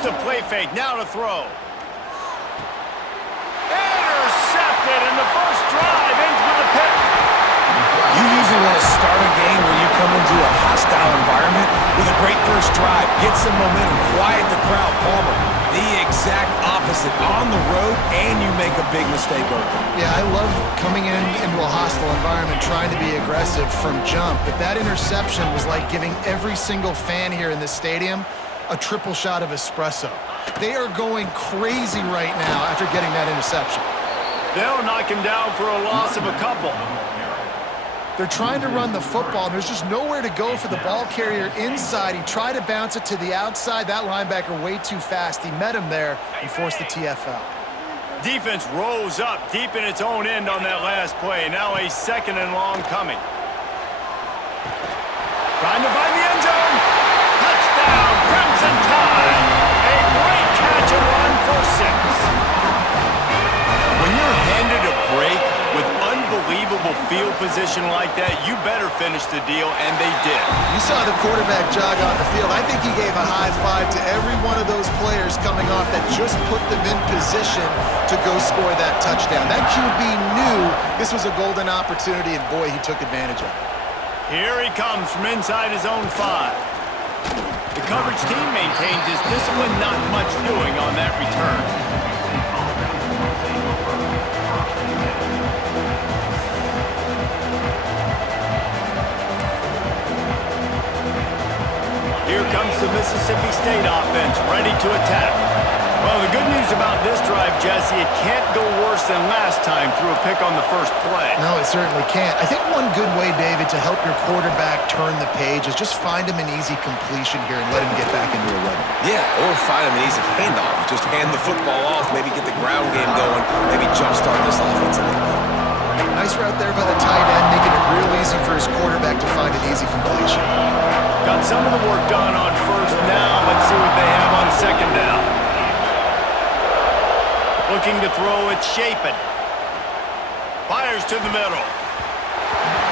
Used the play fake, now to throw. Intercepted, and the first drive ends with a pick. You usually want to start a game when you come into a hostile environment with a great first drive. Get some momentum, quiet the crowd. Palmer, the exact opposite. On the road, and you make a big mistake early. Yeah, I love coming into a hostile environment, trying to be aggressive from jump, but that interception was like giving every single fan here in this stadium a triple shot of espresso. They are going crazy right now after getting that interception. They'll knock him down for a loss of a couple. They're trying to run the football, and there's just nowhere to go for the ball carrier inside. He tried to bounce it to the outside. That linebacker way too fast. He met him there and forced the TFL. Defense rose up deep in its own end on that last play. Now a second and long coming. Trying to find the end zone. Touchdown, Crimson Tide. A great catch and run for 6. When you're handed a break with unbelievable field position like that, you better finish the deal, and they did. You saw the quarterback jog on the field. I think he gave a high five to every one of those players coming off that just put them in position to go score that touchdown. That QB knew this was a golden opportunity, and boy, he took advantage of it. Here he comes from inside his own 5. The coverage team maintains his discipline, not much doing on that return. Here comes the Mississippi State offense, ready to attack. Well, the good news about this drive, Jesse, it can't go worse than last time through a pick on the first play. No, it certainly can't. I think one good way, David, to help your quarterback turn the page is just find him an easy completion here and let him get back into a rhythm. Yeah, or find him an easy handoff. Just hand the football off, maybe get the ground game going, maybe jumpstart this offense a little bit. Nice route there by the tight end, making it real easy for his quarterback to find an easy completion. Got some of the work done on first. Now let's see what they have on second down. Looking to throw, it's Shapen. Fires to the middle.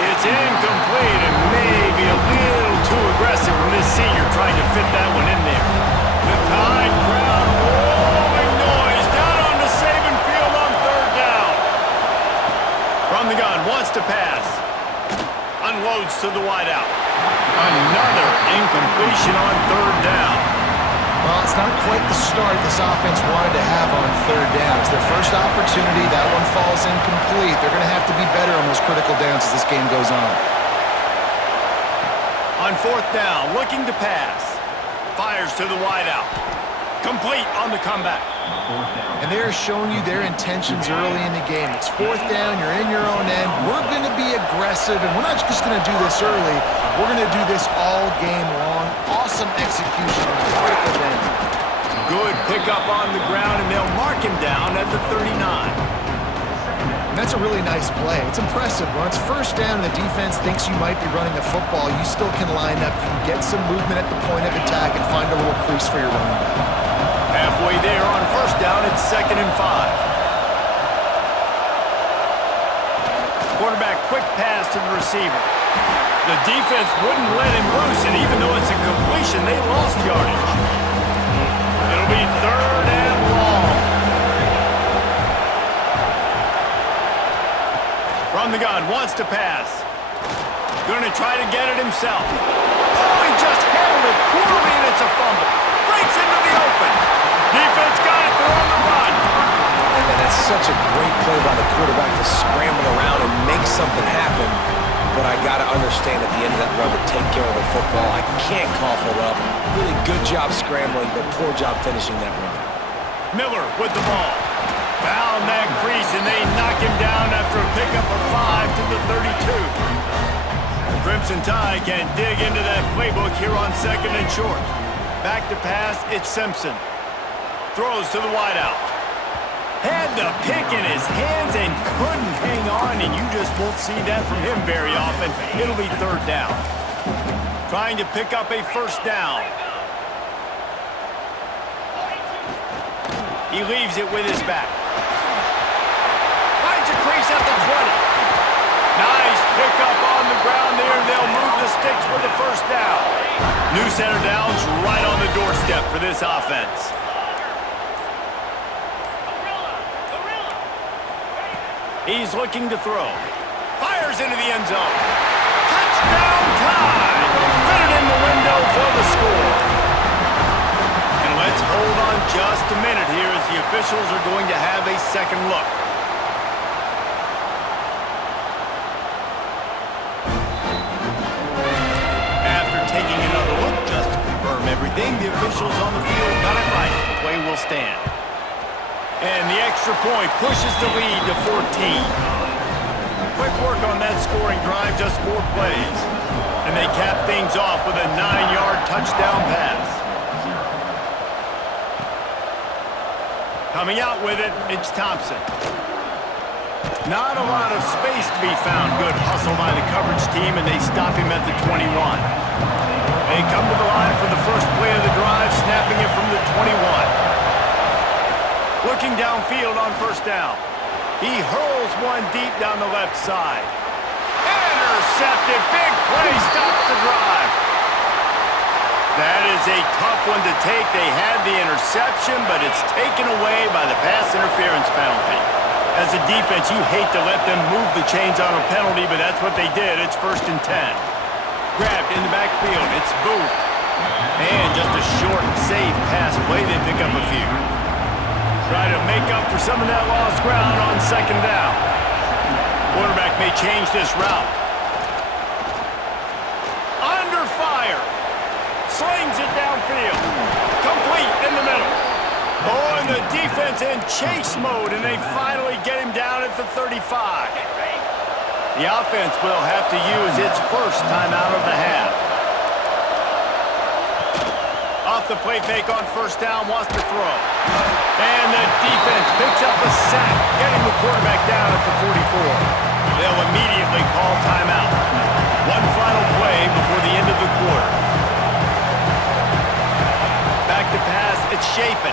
It's incomplete and maybe a little too aggressive from this senior trying to fit that one in there. The Tide crowd rolling noise down on the Saban field on third down. From the gun, wants to pass. Unloads to the wideout. Another incompletion on third down. Well, it's not quite the start this offense wanted to have on third down. It's their first opportunity. That one falls incomplete. They're going to have to be better on those critical downs as this game goes on. On fourth down, looking to pass. Fires to the wideout. Complete on the comeback. And they're showing you their intentions early in the game. It's fourth down, you're in your own end. We're going to be aggressive, and we're not just going to do this early. We're going to do this all game long. Awesome execution on the critical down. Good pickup on the ground, and they'll mark him down at the 39. And that's a really nice play. It's impressive. When it's first down and the defense thinks you might be running the football, you still can line up. You can get some movement at the point of attack and find a little crease for your running back. Halfway there on first down, it's 2nd and 5. Quarterback quick pass to the receiver. The defense wouldn't let him loose, and even though it's a completion, they lost yardage. It'll be 3rd and long. From the gun, wants to pass. Going to try to get it himself. Oh, he just handled it poorly, and it's a fumble. Breaks into the open. Defense got it, they're on the run. And that's such a great play by the quarterback to scramble around and make something happen. But I got to understand at the end of that run to take care of the football. I can't cough it up. Really good job scrambling, but poor job finishing that run. Miller with the ball. Found that crease, and they knock him down after a pickup of 5 to the 32. The Crimson Tide can dig into that playbook here on 2nd and short. Back to pass, it's Simpson. Throws to the wideout. Had the pick in his hands and couldn't hang on, and you just won't see that from him very often. It'll be 3rd down. Trying to pick up a first down. He leaves it with his back. Finds a crease at the 20. Nice pickup on the ground there. They'll move the sticks with a the first down. New center downs right on the doorstep for this offense. He's looking to throw. Fires into the end zone. Touchdown time! Fitted in the window for the score. And let's hold on just a minute here as the officials are going to have a second look. After taking another look just to confirm everything, the officials on the field got it right. The play will stand. And the extra point pushes the lead to 14. Quick work on that scoring drive, just 4 plays. And they cap things off with a 9-yard touchdown pass. Coming out with it, it's Thompson. Not a lot of space to be found. Good hustle by the coverage team, and they stop him at the 21. They come to the line for the first play of the drive, snapping it from the 21. Looking downfield on first down. He hurls one deep down the left side. Intercepted. Big play. Stops the drive. That is a tough one to take. They had the interception, but it's taken away by the pass interference penalty. As a defense, you hate to let them move the chains on a penalty, but that's what they did. It's 1st and 10. Grabbed in the backfield. It's Booth. And just a short, safe pass play. They pick up a few. Try to make up for some of that lost ground on second down. Quarterback may change this route. Under fire. Slings it downfield. Complete in the middle. Oh, and the defense in chase mode, and they finally get him down at the 35. The offense will have to use its first timeout of the half. Off the play fake on first down, wants to throw. And the defense picks up a sack, getting the quarterback down at the 44. They'll immediately call timeout. One final play before the end of the quarter. Back to pass, it's Chapin.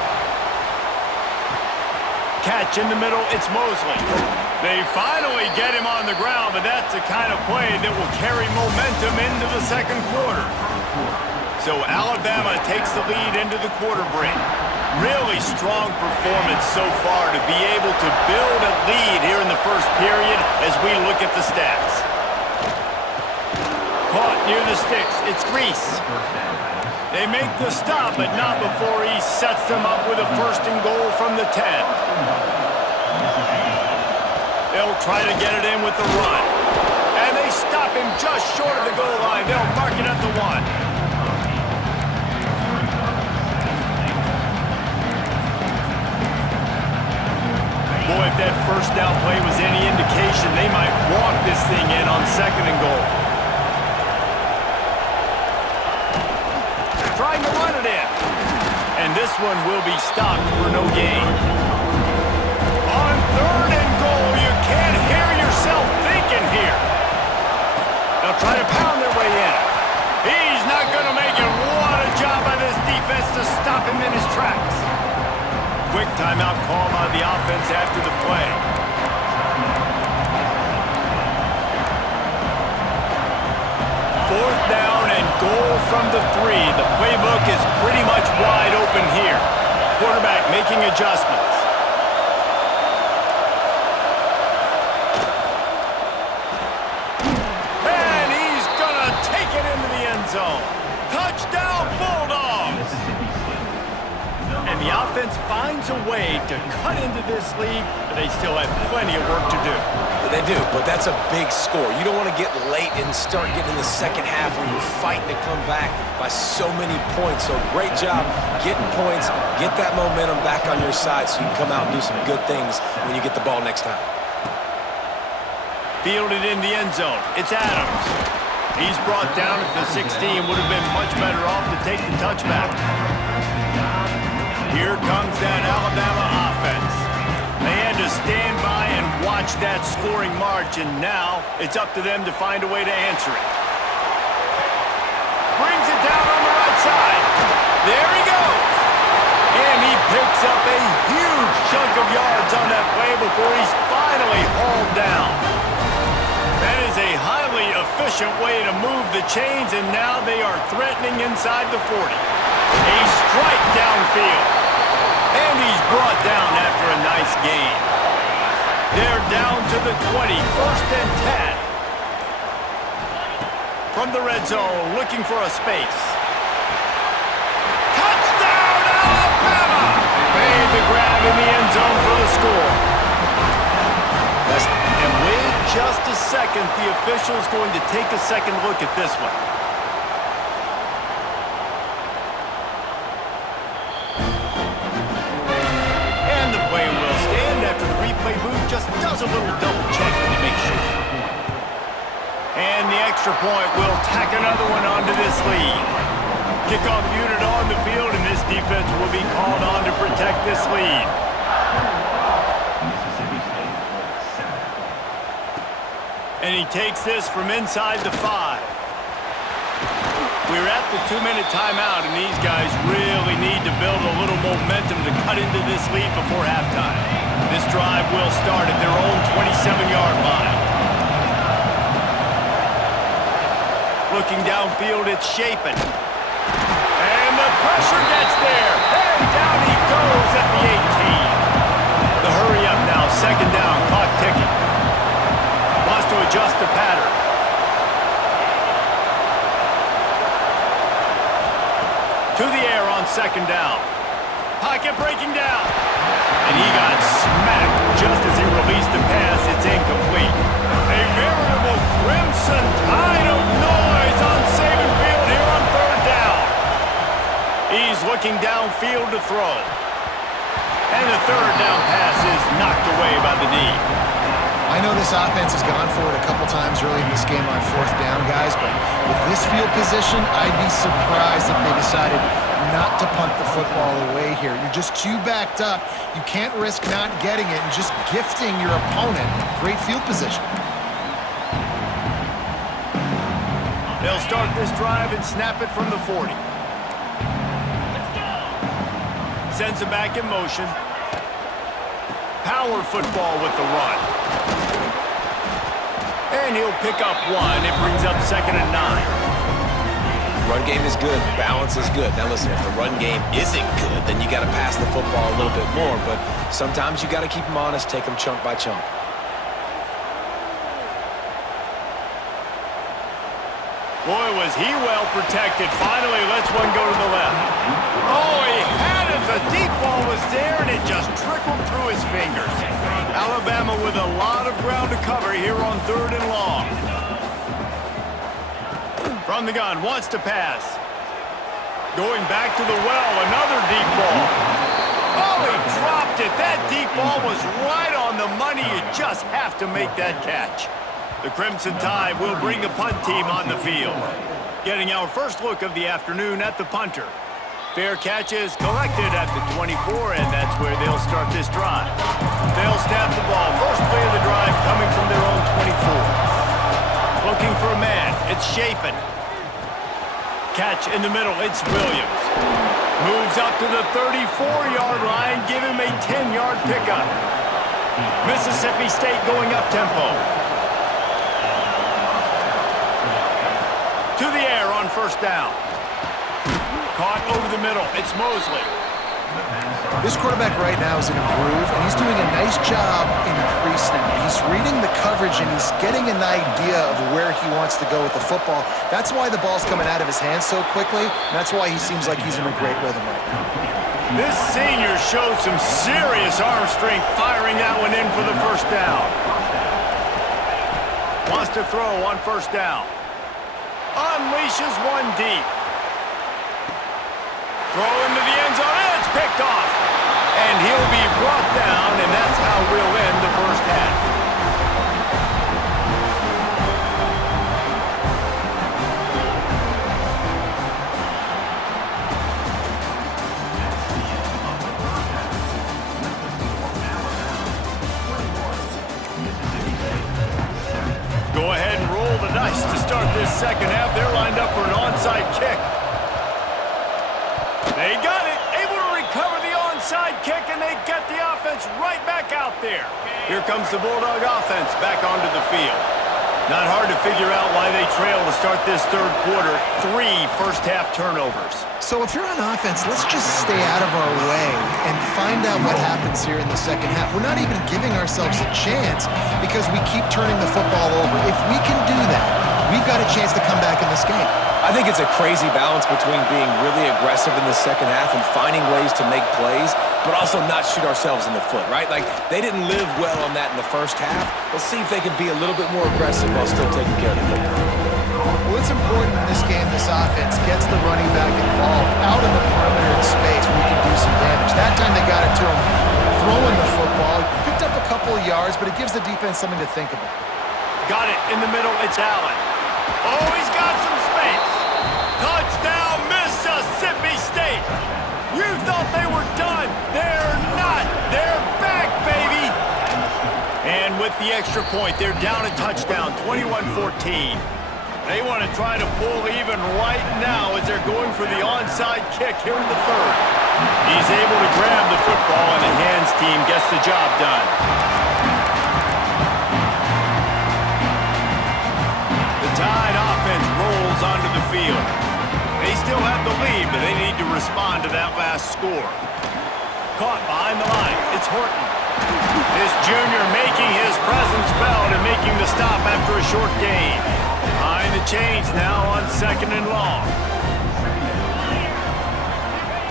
Catch in the middle, it's Mosley. They finally get him on the ground, but that's the kind of play that will carry momentum into the second quarter. So Alabama takes the lead into the quarter break. Really strong performance so far to be able to build a lead here in the first period as we look at the stats. Caught near the sticks. It's Reese. They make the stop, but not before he sets them up with a 1st and goal from the 10. They'll try to get it in with the run. And they stop him just short of the goal line. They'll mark it at the 1. Boy, if that first down play was any indication, they might walk this thing in on 2nd and goal. Trying to run it in. And this one will be stopped for no gain. On 3rd and goal, you can't hear yourself thinking here. They'll try to pound their way in. He's not going to make it. What a job by this defense to stop him in his tracks. Quick timeout call by the offense after the play. Fourth down and goal from the 3. The playbook is pretty much wide open here. Quarterback making adjustments. And he's going to take it into the end zone. Touchdown, Bulldogs! And the offense finds a way to cut into this lead, but they still have plenty of work to do. They do, but that's a big score. You don't want to get late and start getting in the second half where you're fighting to come back by so many points. So great job getting points, get that momentum back on your side so you can come out and do some good things when you get the ball next time. Fielded in the end zone. It's Adams. He's brought down at the 16. Would have been much better off to take the touchback. Here comes that Alabama offense. They had to stand by and watch that scoring march, and now it's up to them to find a way to answer it. Brings it down on the right side. There he goes. And he picks up a huge chunk of yards on that play before he's finally hauled down. That is a highly efficient efficient way to move the chains, and now they are threatening inside the 40. A strike downfield. And he's brought down after a nice gain. They're down to the 20, 1st and 10. From the red zone, looking for a space. Touchdown, Alabama! Made the grab in the end zone for the score. And wait just a second, the official's going to take a second look at this one. And the play will stand after the replay booth just does a little double checking to make sure. And the extra point will tack another one onto this lead. Kickoff unit on the field, and this defense will be called on to protect this lead. And he takes this from inside the 5. We're at the 2-minute timeout, and these guys really need to build a little momentum to cut into this lead before halftime. This drive will start at their own 27-yard line. Looking downfield, it's Shapen. And the pressure gets there. And down he goes at the 18. The hurry up now, 2nd down, clock ticking. Wants to adjust the pattern. To the air on 2nd down. Pocket breaking down. And he got smacked just as he released the pass. It's incomplete. A veritable crimson tide of noise on Saban Field here on 3rd down. He's looking downfield to throw. And the 3rd down pass is knocked away by the knee. I know this offense has gone for it a couple times early in this game on 4th down, guys, but with this field position, I'd be surprised if they decided not to punt the football away here. You're just too backed up. You can't risk not getting it and just gifting your opponent great field position. They'll start this drive and snap it from the 40. Sends it back in motion. Power football with the run. And he'll pick up 1. It brings up 2nd and 9. Run game is good. Balance is good. Now listen, if the run game isn't good, then you got to pass the football a little bit more. But sometimes you got to keep them honest, take them chunk by chunk. Boy, was he well protected. Finally lets one go to the left. Oh, he had it. The deep ball was there, and it just trickled through his fingers. Alabama with a lot of ground to cover here on 3rd and long. From the gun, wants to pass. Going back to the well, another deep ball. Oh, he dropped it. That deep ball was right on the money. You just have to make that catch. The Crimson Tide will bring the punt team on the field. Getting our first look of the afternoon at the punter. Fair catch is collected at the 24, and that's where they'll start this drive. They'll snap the ball. First play of the drive coming from their own 24. Looking for a man. It's Shapen. Catch in the middle. It's Williams. Moves up to the 34-yard line. Give him a 10-yard pickup. Mississippi State going up tempo. To the air on 1st down. Caught over the middle. It's Mosley. This quarterback right now is in a groove, and he's doing a nice job in pre-snap. He's reading the coverage, and he's getting an idea of where he wants to go with the football. That's why the ball's coming out of his hands so quickly, and that's why he seems like he's in a great rhythm right now. This senior showed some serious arm strength firing that one in for the 1st down. Wants to throw on 1st down. Unleashes one deep. Throw into the end zone, and it's picked off. And he'll be brought down, and that's how we'll end the 1st half. Go ahead and roll the dice to start this 2nd half. They're lined up for an onside kick. They got it, able to recover the onside kick, and they get the offense right back out there. Here comes the Bulldog offense back onto the field. Not hard to figure out why they trail to start this third quarter. 3 first-half turnovers. So if you're on offense, let's just stay out of our way and find out what happens here in the second half. We're not even giving ourselves a chance because we keep turning the football over. If we can do that, we've got a chance to come back in this game. I think it's a crazy balance between being really aggressive in the second half and finding ways to make plays, but also not shoot ourselves in the foot, right? Like, they didn't live well on that in the first half. Let's see if they can be a little bit more aggressive while still taking care of the football. Well, it's important in this game this offense gets the running back involved out in the perimeter in space where he can do some damage. That time they got it to him throwing the football. Picked up a couple of yards, but it gives the defense something to think about. Got it in the middle. It's Allen. Oh, he's got some space. Touchdown, Mississippi State. You thought they were done. They're not. They're back, baby. And with the extra point, they're down a touchdown, 21-14. They want to try to pull even right now as they're going for the onside kick here in the third. He's able to grab the football, and the hands team gets the job done. The Tide offense rolls onto the field. They still have the lead, but they need to respond to that last score. Caught behind the line. It's Horton. This junior making his presence felt and making the stop after a short gain. Behind the chains now on 2nd and long.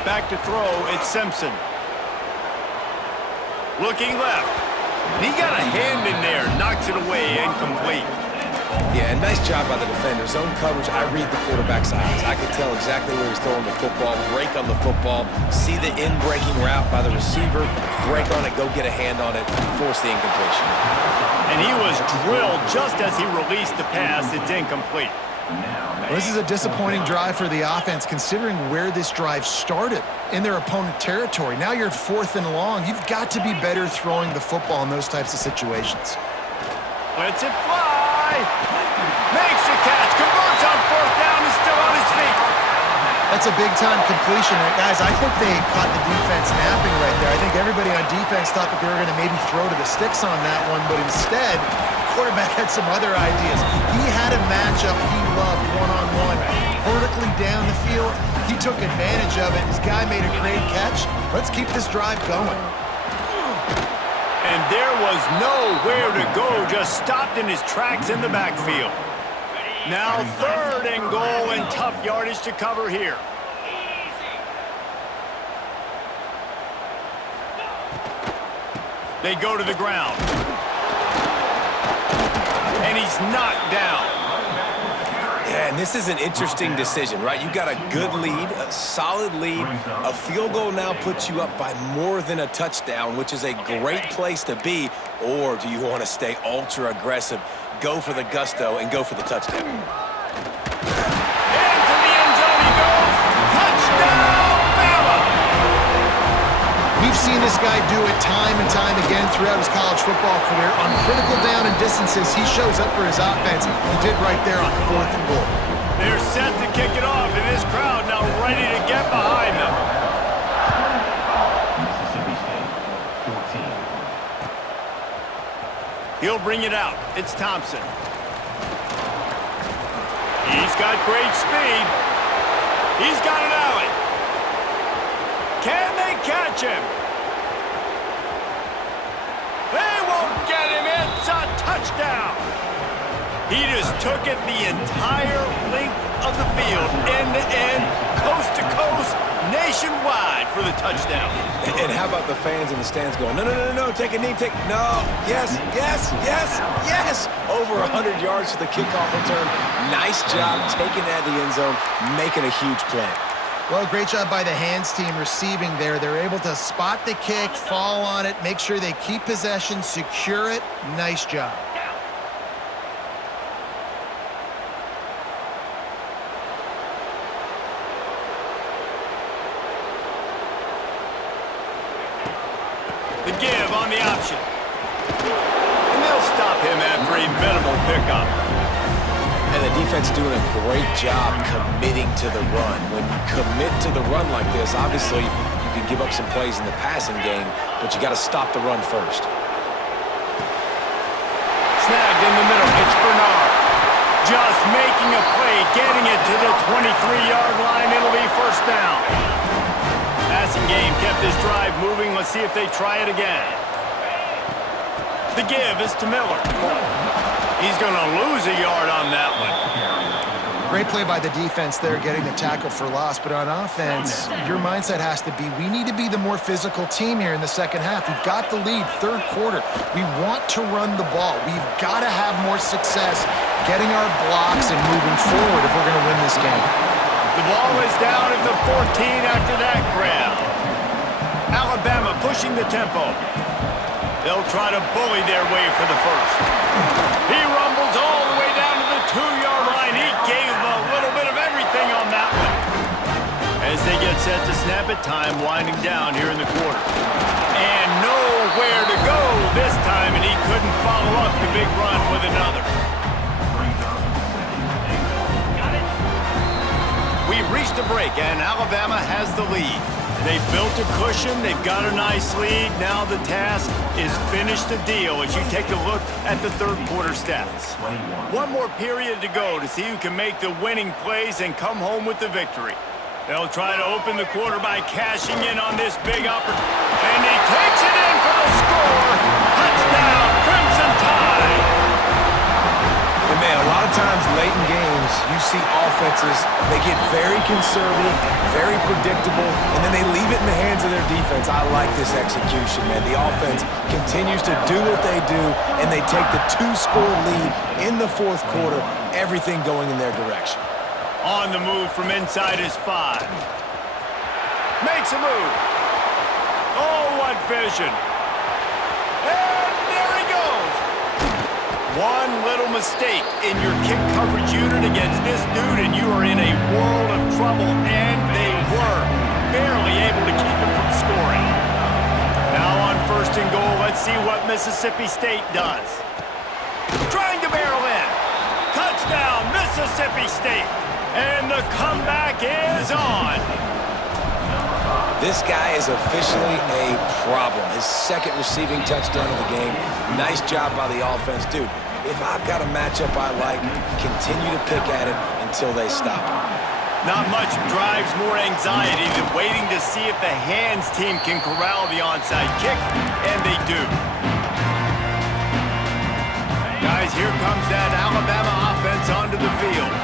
Back to throw, it's Simpson. Looking left. He got a hand in there, knocks it away, incomplete. Yeah, nice job by the defender. Zone coverage, I read the quarterback's eyes. I could tell exactly where he's throwing the football, break on the football, see the in-breaking route by the receiver, break on it, go get a hand on it, force the incompletion. And he was drilled just as he released the pass. It's incomplete. Well, this is a disappointing drive for the offense considering where this drive started in their opponent territory. Now you're at 4th and long. You've got to be better throwing the football in those types of situations. Lets it fly. Makes a catch. Converts on 4th down. Is still on his feet. That's a big-time completion. And guys, I think they caught the defense napping right there. I think everybody on defense thought that they were going to maybe throw to the sticks on that one, but instead, the quarterback had some other ideas. He had a matchup he loved one-on-one, vertically down the field. He took advantage of it. This guy made a great catch. Let's keep this drive going. And there was nowhere to go, just stopped in his tracks in the backfield. Now 3rd and goal and tough yardage to cover here. They go to the ground. And he's knocked down. Yeah, and this is an interesting decision, right? You got a good lead, a solid lead. A field goal now puts you up by more than a touchdown, which is a great place to be. Or do you want to stay ultra aggressive, go for the gusto, and go for the touchdown? Into the end zone he goes. Touchdown, Bama! We've seen this guy do it time and time again throughout his college football career. On critical down and distances, he shows up for his offense. He did right there on 4th and goal. They're set to kick it off, and this crowd now ready to get behind them. He'll bring it out. It's Thompson. He's got great speed. He's got an alley. Can they catch him? They won't get him. It's a touchdown. He just took it the entire length of the field, end to end, coast to coast, nationwide for the touchdown. And how about the fans in the stands going, no, no, no, no, take a knee, no, yes, yes, yes, yes. Over 100 yards to the kickoff return. Nice job taking that to the end zone, making a huge play. Well, great job by the hands team receiving there. They're able to spot the kick, fall on it, make sure they keep possession, secure it. Nice job. The give on the option. And they'll stop him after a minimal pickup. And the defense doing a great job committing to the run. When you commit to the run like this, obviously you can give up some plays in the passing game, but you got to stop the run first. Snagged in the middle. It's Bernard. making a play, getting it to the 23-yard line. It'll be first down. Passing game kept this drive moving. Let's see if they try it again. The give is to Miller. He's going to lose a yard on that one. Great play by the defense there, getting the tackle for loss. But on offense, your mindset has to be, we need to be the more physical team here in the second half. We've got the lead, third quarter. We want to run the ball. We've got to have more success getting our blocks and moving forward if we're going to win this game. The ball is down at the 14 after that grab. Alabama pushing the tempo. They'll try to bully their way for the first. He rumbles all the way down to the 2-yard line. He gave them a little bit of everything on that one. As they get set to snap it, time winding down here in the quarter. And nowhere to go this time, and he couldn't follow up the big run with another. We've reached a break, and Alabama has the lead. They've built a cushion. They've got a nice lead. Now the task is finish the deal as you take a look at the third quarter stats. One more period to go to see who can make the winning plays and come home with the victory. They'll try to open the quarter by cashing in on this big opportunity. And he takes it in for the score. Touchdown, Crimson Tide. And man, a lot of times late in games, you see offenses, they get very conservative, very predictable, and then they leave it in the hands of their defense. I like this execution, man. The offense continues to do what they do, and they take the 2-score lead in the fourth quarter, everything going in their direction. On the move from inside his 5. Makes a move. Oh, what vision. And there he goes. One little mistake in your kick coverage unit against this dude, and you are in a world of trouble, and they were barely able to keep him from scoring. Now on first and goal, let's see what Mississippi State does. Trying to barrel in. Touchdown, Mississippi State. And the comeback is on. This guy is officially a problem. His second receiving touchdown of the game. Nice job by the offense. Dude, if I've got a matchup I like, continue to pick at it until they stop it. Not much drives more anxiety than waiting to see if the hands team can corral the onside kick, and they do. Guys, here comes that Alabama offense onto the field.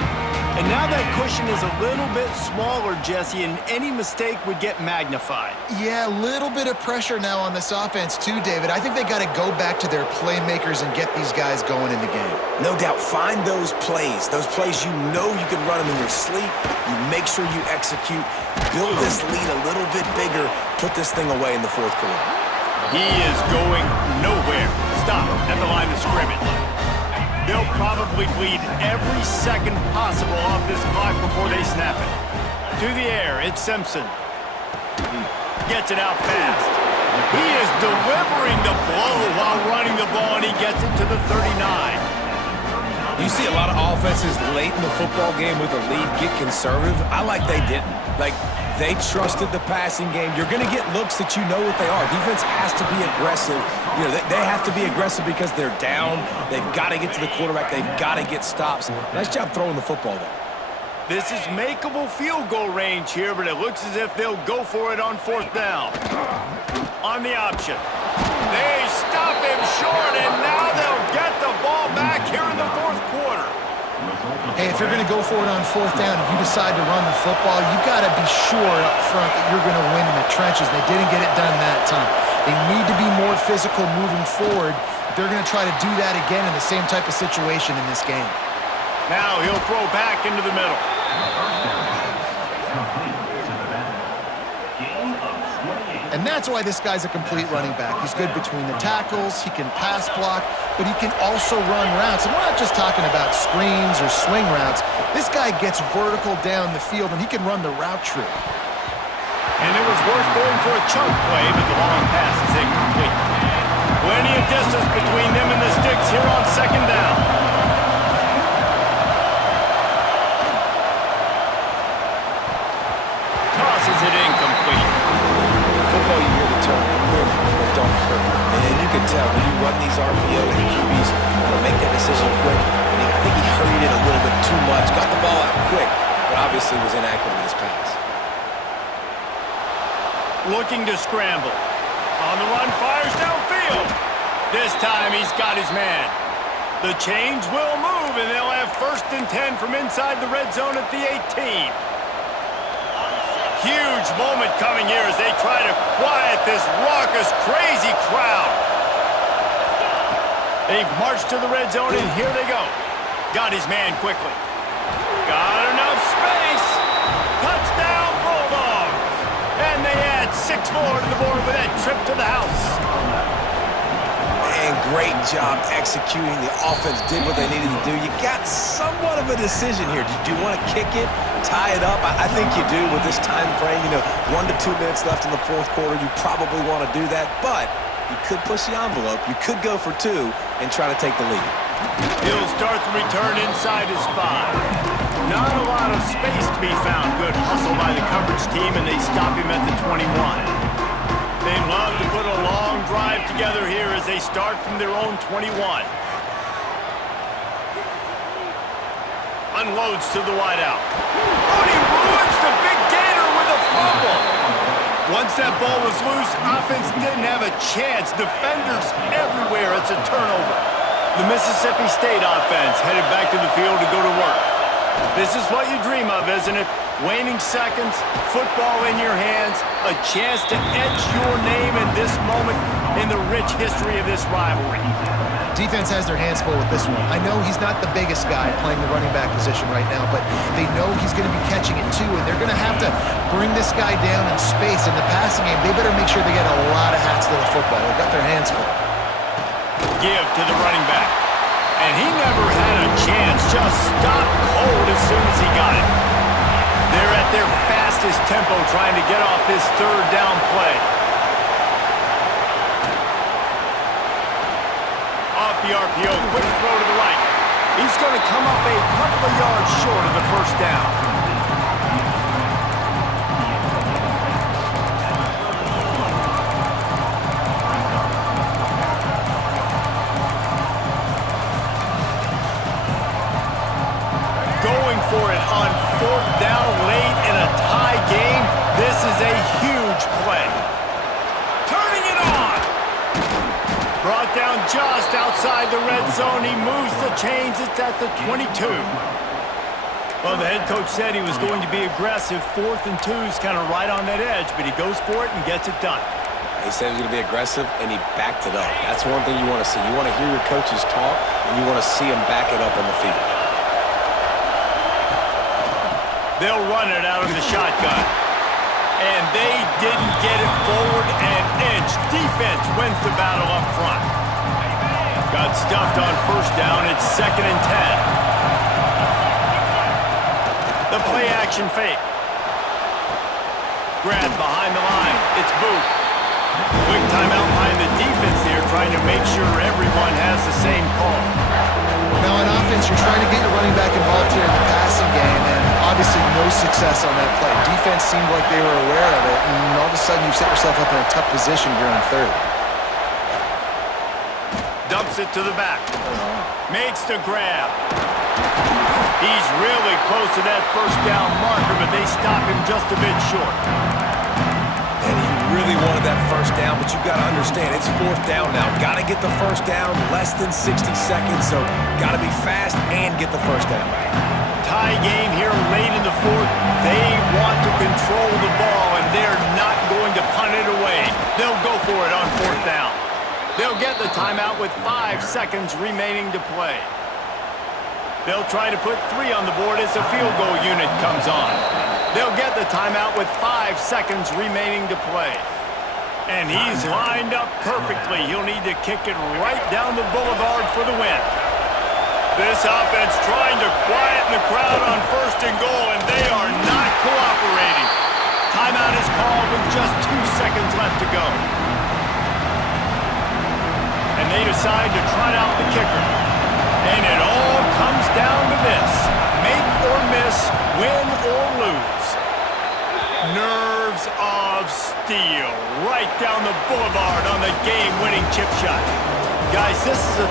And now that cushion is a little bit smaller, Jesse, and any mistake would get magnified. Yeah, a little bit of pressure now on this offense too, David. I think they got to go back to their playmakers and get these guys going in the game. No doubt, find those plays you know you can run them in your sleep. You make sure you execute, build this lead a little bit bigger, put this thing away in the fourth quarter. He is going nowhere. Stop at the line of scrimmage. They'll probably bleed every second possible off this clock before they snap it. To the air, it's Simpson. Gets it out fast. He is delivering the blow while running the ball, and he gets it to the 39. You see a lot of offenses late in the football game with a lead get conservative. I like they didn't. Like, they trusted the passing game. You're going to get looks that you know what they are. Defense has to be aggressive. You know, they have to be aggressive because they're down. They've got to get to the quarterback. They've got to get stops. Nice job throwing the football, though. This is makeable field goal range here, but it looks as if they'll go for it on fourth down. On the option. They stop him short, and now they'll get the ball back here in the fourth quarter. Hey, if you're going to go for it on fourth down, if you decide to run the football, you've got to be sure up front that you're going to win in the trenches. They didn't get it done that time. They need to be more physical moving forward. They're going to try to do that again in the same type of situation in this game. Now he'll throw back into the middle. And that's why this guy's a complete running back. He's good between the tackles, he can pass block, but he can also run routes. And we're not just talking about screens or swing routes. This guy gets vertical down the field, and he can run the route tree. And it was worth going for a chunk play, but the long pass is incomplete. Plenty of distance between them and the sticks here on second down. Tosses it incomplete. Football, you hear the term quick, but don't hurt. And you can tell when you run these RPOs, the QBs want to make that decision quick. And I think he hurried it a little bit too got the ball out quick, but obviously was inaccurate with his pass. Looking to scramble. On the run, fires downfield. This time he's got his man. The chains will move, and they'll have 1st and 10 from inside the red zone at the 18. Huge moment coming here as they try to quiet this raucous, crazy crowd. They've marched to the red zone, and here they go. Got his man quickly. Got enough space. Touchdown, Bulldogs. And they add 6 more to the board with that trip to the house. And great job executing. The offense did what they needed to do. You got somewhat of a decision here. Do you want to kick it, tie it up? I think you do with this time frame. 1 to 2 minutes left in the 4th quarter. You probably want to do that, but you could push the envelope. You could go for 2 and try to take the lead. He'll start the return inside his 5. Not a lot of space to be found. Good hustle by the coverage team, and they stop him at the 21. They love to put a long drive together here as they start from their own 21. Unloads to the wideout. Oh, he ruins the big gator with a fumble. Once that ball was loose, offense didn't have a chance. Defenders everywhere. It's a turnover. The Mississippi State offense headed back to the field to go to work. This is what you dream of, isn't it? Waning seconds, football in your hands, a chance to etch your name in this moment in the rich history of this rivalry. Defense has their hands full with this one. I know he's not the biggest guy playing the running back position right now, but they know he's going to be catching it too, and they're going to have to bring this guy down in space. In the passing game, they better make sure they get a lot of hats to the football. They've got their hands full. Give to the running back. And he never had a chance. Just stopped cold as soon as he got it. They're at their fastest tempo trying to get off this 3rd down play. Off the RPO, quick throw to the right. He's going to come up a couple of yards short of the 1st down. Going for it on 4th down late in a tie game. This is a huge play. Turning it on. Brought down just outside the red zone. He moves the chains. It's at the 22. Well, the head coach said he was going to be aggressive. 4th and 2 is kind of right on that edge, but he goes for it and gets it done. He said he was going to be aggressive, and he backed it up. That's one thing you want to see. You want to hear your coaches talk, and you want to see him back it up on the field. They'll run it out of the shotgun. And they didn't get it forward an inch. Defense wins the battle up front. Got stuffed on 1st down. It's 2nd and 10. The play action fake. Grab behind the line. It's Booth. Quick timeout behind the defense here, trying to make sure everyone has the same call. Now on offense, you're trying to get your running back involved here in the passing game, and obviously no success on that play. Defense seemed like they were aware of it, and all of a sudden you set yourself up in a tough position here on 3rd. Dumps it to the back. Makes the grab. He's really close to that 1st down marker, but they stop him just a bit short. And he really wanted that 1st down, but you've got to understand, it's 4th down now. Got to get the 1st down, less than 60 seconds, so got to be fast and get the 1st down. Tie game here late in the 4th. They want to control the ball, and they're not going to punt it away. They'll go for it on 4th down. They'll get the timeout with 5 seconds remaining to play. They'll try to put 3 on the board as the field goal unit comes on. They'll get the timeout with 5 seconds remaining to play. And he's lined up perfectly. He'll need to kick it right down the boulevard for the win. This offense trying to quieten the crowd on 1st and goal, and they are not cooperating. Timeout is called with just 2 seconds left to go. And they decide to trot out the kicker. And it all comes down to this. Make or miss, win or lose. Nerves of steel right down the boulevard on the game-winning chip shot. Guys, this is a